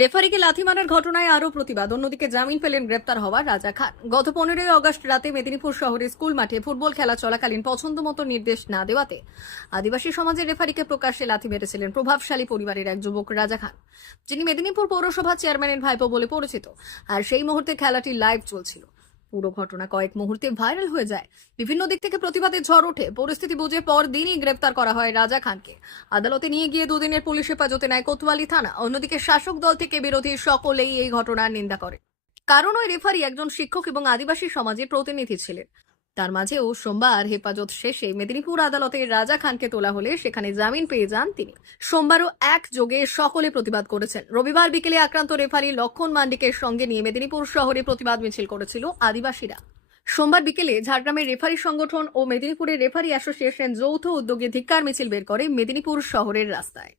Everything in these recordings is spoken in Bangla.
রেফারিকে লাথি মারার ঘটনায় আরও প্রতিবাদ। অন্যদিকে জামিন পেলেন গ্রেপ্তার হওয়া রাজা খান। গত পনেরোই অগস্ট রাতে মেদিনীপুর শহরে স্কুল মাঠে ফুটবল খেলা চলাকালীন পছন্দ মতো নির্দেশ না দেওয়াতে আদিবাসী সমাজের রেফারিকে প্রকাশ্যে লাথি মেরেছিলেন প্রভাবশালী পরিবারের এক যুবক রাজা খান, যিনি মেদিনীপুর পৌরসভা চেয়ারম্যানের ভাইপো বলে পরিচিত। আর সেই মুহূর্তে খেলাটি লাইভ চলছিল। পুরো ঘটনা কয়েক মুহূর্তে ভাইরাল হয়ে যায়। বিভিন্ন দিক থেকে প্রতিবাদে ঝড় ওঠে। পরিস্থিতি বুঝে পর দিনই গ্রেপ্তার করা হয় রাজা খানকে। আদালতে নিয়ে গিয়ে দুদিনের পুলিশ হেফাজতে নেয় কোতোয়ালি থানা। অন্যদিকে শাসক দল থেকে বিরোধী সকলেই এই ঘটনার নিন্দা করে। কারণ ওই রেফারি একজন শিক্ষক এবং আদিবাসী সমাজের প্রতিনিধি ছিলেন। তার মাঝেও সোমবার হেফাজত শেষে মেদিনীপুর আদালতে রাজা খানকে তোলা হলে সেখানে জামিন পেয়ে যান তিনি। সোমবারও এক যোগে সকলে প্রতিবাদ করেছেন। রবিবার বিকেলে আক্রান্ত রেফারি লক্ষণ মান্ডিকে সঙ্গে নিয়ে মেদিনীপুর শহরে প্রতিবাদ মিছিল করেছিল আদিবাসীরা। সোমবার বিকেলে ঝাড়গ্রামের রেফারি সংগঠন ও মেদিনীপুরের রেফারি অ্যাসোসিয়েশন যৌথ উদ্যোগে ধিক্কার মিছিল বের করে মেদিনীপুর শহরের রাস্তায়।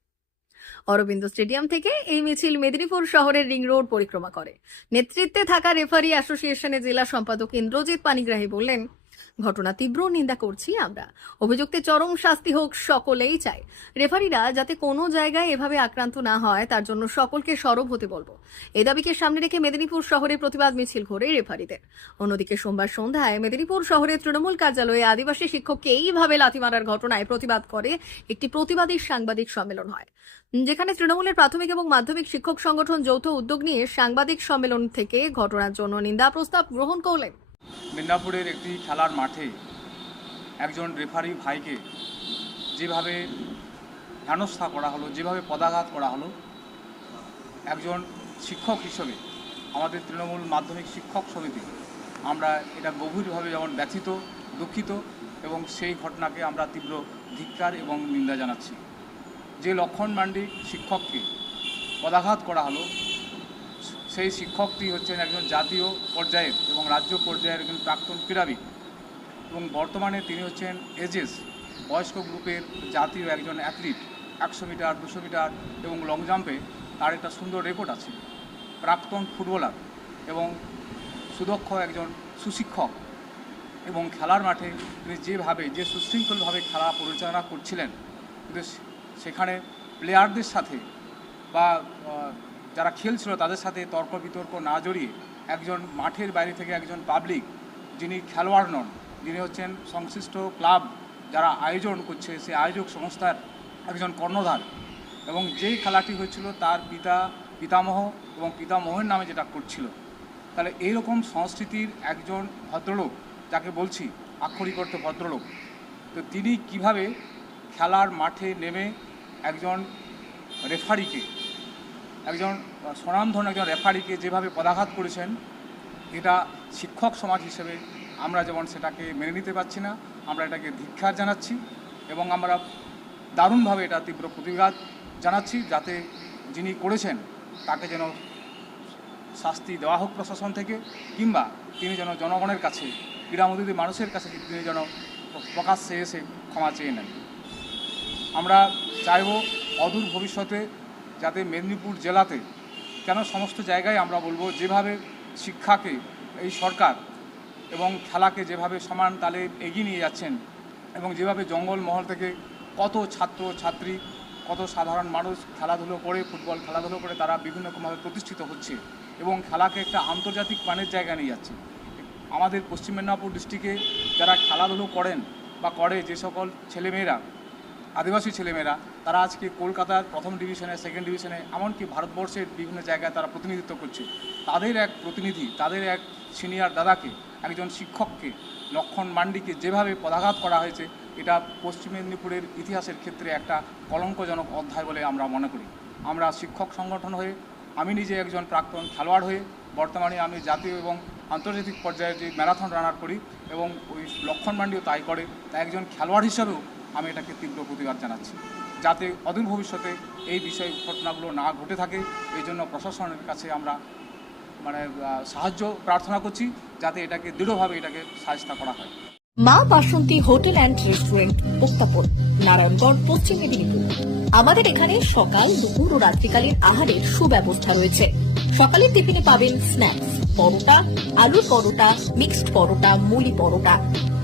অরবিন্দ স্টেডিয়াম থেকে এই মিছিল মেদিনীপুর শহরের রিং রোড পরিক্রমা করে। নেতৃত্বে থাকা রেফারি অ্যাসোসিয়েশনের জেলা সম্পাদক ইন্দ্রজিৎ পানিগ্রাহী বললেন ঘটনা তীব্র নিন্দা করছি আমরা। অভিযুক্তের চরম শাস্তি হোক, সকলেই চাই রেফারিরা যাতে কোনো জায়গায় এভাবে আক্রান্ত না হয়, তার জন্য সকলকে সরব হতে বলব। এ দাবিকে সামনে রেখে মেদিনীপুর শহরে প্রতিবাদ মিছিল ঘোরে রেফারিদের। অন্যদিকে সোমবার সন্ধ্যায় মেদিনীপুর শহরের তৃণমূল কার্যালয়ে আদিবাসী শিক্ষককে এইভাবে লাথি মারার ঘটনায় প্রতিবাদ করে একটি প্রতিবাদী সাংবাদিক সম্মেলন হয়। যেখানে তৃণমূলের প্রাথমিক এবং মাধ্যমিক শিক্ষক সংগঠন যৌথ উদ্যোগ নিয়ে সাংবাদিক সম্মেলন থেকে ঘটনার জন্য নিন্দা প্রস্তাব গ্রহণ করলেন। মেদিনীপুরের একটি খেলার মাঠে একজন রেফারি ভাইকে যেভাবে হেনস্থা করা হলো, যেভাবে পদাঘাত করা হলো, একজন শিক্ষক হিসেবে, আমাদের তৃণমূল মাধ্যমিক শিক্ষক সমিতি, আমরা এটা গভীরভাবে যেমন ব্যথিত, দুঃখিত এবং সেই ঘটনাকে আমরা তীব্র ধিক্কার এবং নিন্দা জানাচ্ছি। যে লক্ষণ মান্ডি শিক্ষককে পদাঘাত করা হলো সেই শিক্ষকটি হচ্ছেন একজন জাতীয় পর্যায়ের এবং রাজ্য পর্যায়ের একজন প্রাক্তন ক্রীড়াবিদ। এবং বর্তমানে তিনি হচ্ছেন এজেস বয়স্ক গ্রুপের জাতীয় একজন অ্যাথলিট, একশো মিটার, দুশো মিটার এবং লং জাম্পে তার একটা সুন্দর রেকর্ড আছে। প্রাক্তন ফুটবলার এবং সুদক্ষ একজন সুশিক্ষক এবং খেলার মাঠে তিনি যেভাবে, যে সুশৃঙ্খলভাবে খেলা পরিচালনা করছিলেন, কিন্তু সেখানে প্লেয়ারদের সাথে বা যারা খেলছিল তাদের সাথে তর্ক বিতর্ক না জড়িয়ে একজন মাঠের বাইরে থেকে একজন পাবলিক যিনি খেলোয়াড় নন যিনি হচ্ছেন সংশ্লিষ্ট ক্লাব যারা আয়োজন করছে সেই আয়োজক সংস্থার একজন কর্ণধার। এবং যেই খেলাটি হয়েছিল তার পিতা পিতামহ এবং পিতামহের নামে যেটা করছিল। তাহলে এইরকম সংস্কৃতির একজন ভদ্রলোক, যাকে বলছি আক্ষরিক অর্থে ভদ্রলোক, তো তিনি কীভাবে খেলার মাঠে নেমে একজন রেফারিকে একজন স্বনামধন্য একজন রেফারিকে যেভাবে পদাঘাত করেছেন, এটা শিক্ষক সমাজ হিসেবে আমরা যেমন সেটাকে মেনে নিতে পারছি না, আমরা এটাকে ধিক্ষার জানাচ্ছি এবং আমরা দারুণভাবে এটা তীব্র প্রতিবাদ জানাচ্ছি যাতে যিনি করেছেন তাকে যেন শাস্তি দেওয়া হোক প্রশাসন থেকে কিংবা তিনি যেন জনগণের কাছে ক্রীড়ামোদী মানুষের কাছে তিনি যেন প্রকাশ্যে এসে ক্ষমা চেয়ে নেন। আমরা চাইব অদূর ভবিষ্যতে যাতে মেদিনীপুর জেলাতে কেন সমস্ত জায়গায় আমরা বলব যেভাবে শিক্ষাকে এই সরকার এবং খেলাকে যেভাবে সমান তালে এগিয়ে নিয়ে যাচ্ছেন এবং যেভাবে জঙ্গল মহল থেকে কত ছাত্র, ছাত্রী, কত সাধারণ মানুষ খেলাধুলো করে, ফুটবল খেলাধুলো করে তারা বিভিন্ন রকমভাবে প্রতিষ্ঠিত হচ্ছে এবং খেলাকে একটা আন্তর্জাতিক মানের জায়গা নিয়ে যাচ্ছে। আমাদের পশ্চিম মেদিনীপুর ডিস্ট্রিক্টে যারা খেলাধুলো করেন বা করে যে সকল ছেলেমেয়েরা আদিবাসী ছেলেমেয়েরা, তারা আজকে কলকাতার প্রথম ডিভিশনে সেকেন্ড ডিভিশনে এমনকি ভারতবর্ষের বিভিন্ন জায়গায় তারা প্রতিনিধিত্ব করছে। তাদের এক প্রতিনিধি, তাদের এক সিনিয়র দাদাকে, একজন শিক্ষককে, লক্ষণ মান্ডিকে যেভাবে পদাঘাত করা হয়েছে, এটা পশ্চিম মেদিনীপুরের ইতিহাসের ক্ষেত্রে একটা কলঙ্কজনক অধ্যায় বলে আমরা মনে করি। আমরা শিক্ষক সংগঠন হয়ে, আমি নিজে একজন প্রাক্তন খেলোয়াড় হয়ে, বর্তমানে আমি জাতীয় এবং আন্তর্জাতিক পর্যায়ে যে ম্যারাথন রানার করি এবং ওই লক্ষণ মান্ডিও তাই করে, তাই একজন খেলোয়াড় হিসাবেও আমি এটাকে তীব্র প্রতিবাদ জানাচ্ছি। যাতে অদূর ভবিষ্যতে এই বিষয় ঘটনাগুলো না ঘটে থাকে, এই জন্য প্রশাসনের কাছে আমরা মানে সাহায্য প্রার্থনা করছি, যাতে এটাকে দৃঢ়ভাবে এটাকে সাহায্য করা হয়। Ma Basanti hotel and restaurant Uttapan Narayangarh, Paschim Medinipur. আমাদের এখানে সকাল, দুপুর ও রাত্রিকালীন আহারের সুব্যবস্থা রয়েছে। সকালের টিফিনে পাবেন স্ন্যাক্স, পরোটা, আলুর পরোটা, মিক্সড পরোটা, মুলি পরোটা।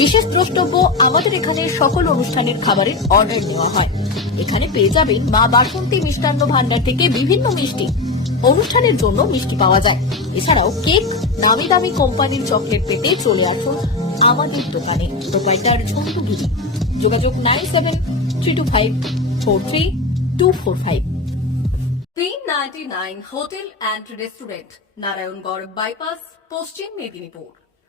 বিশেষ দ্রষ্টব্য, আমাদের এখানে সকল অনুষ্ঠানের খাবারের অর্ডার নেওয়া হয়। এখানে পেয়ে যাবেন মা বাসন্তী মিষ্টান্ন ভান্ডার থেকে বিভিন্ন মিষ্টি। অনুষ্ঠানের জন্য মিষ্টি পাওয়া যায়। এছাড়াও কেক, নামি দামি কোম্পানির চকলেট পেতে চলে আসুন আমাদের দোকানে। প্রোপাইটার ঝন্টুগিরি যোগাযোগ nine seven three two five four three two four five তিন ninety nine hotel and restaurant Narayangarh bypass Paschim Medinipur